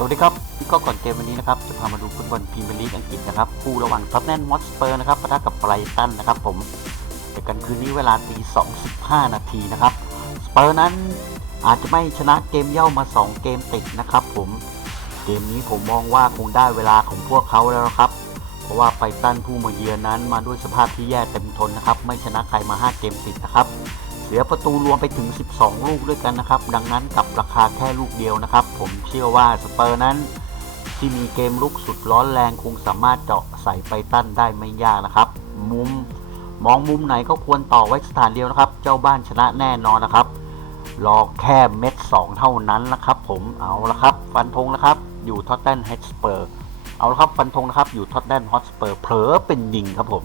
สวัสดีครับก็ก่อนเกมวันนี้นะครับจะพามาดูฟุตบอลพรีเมียร์ลีกอังกฤษนะครับคู่ระหว่างท็อตแนมอสเปอร์นะครับปะทะกับไบรตันนะครับผมเจอกันคืนนี้เวลาตี2.15นาทีนะครับสเปอร์นั้นอาจจะไม่ชนะเกมเย่ามา 2 เกมติดนะครับ ผมเกมนี้ผมมองว่าคงได้เวลาของพวกเขาแล้วครับ เพราะว่าไบรตันผู้มาเยือนนั้นมาด้วยสภาพที่แย่เต็มทนนะครับ ไม่ชนะใครมา 5 เกมติดนะครับ เสียประตูรวมไปถึง 12 ลูกด้วยกันนะครับ ดังนั้นกับราคาแค่ลูกเดียวนะครับ ผมเชื่อว่าสเปอร์นั้น ที่มีเกมลุกสุดร้อนแรงคงสามารถเจาะใส่ไปตั้นได้ไม่ยากนะครับ มุมมองมุมไหนก็ควรต่อไว้สถานเดียวนะครับ เจ้าบ้านชนะแน่นอนนะครับ รอแค่เม็ด 2 เท่านั้นนะครับ ผมเอาละครับ ฟันธงนะครับ อยู่ท็อตแนมเฮดสเปอร์เอาละครับฟันธงนะครับอยู่ท็อตแนฮอตสเปอร์เผลอเป็นยิงครับผม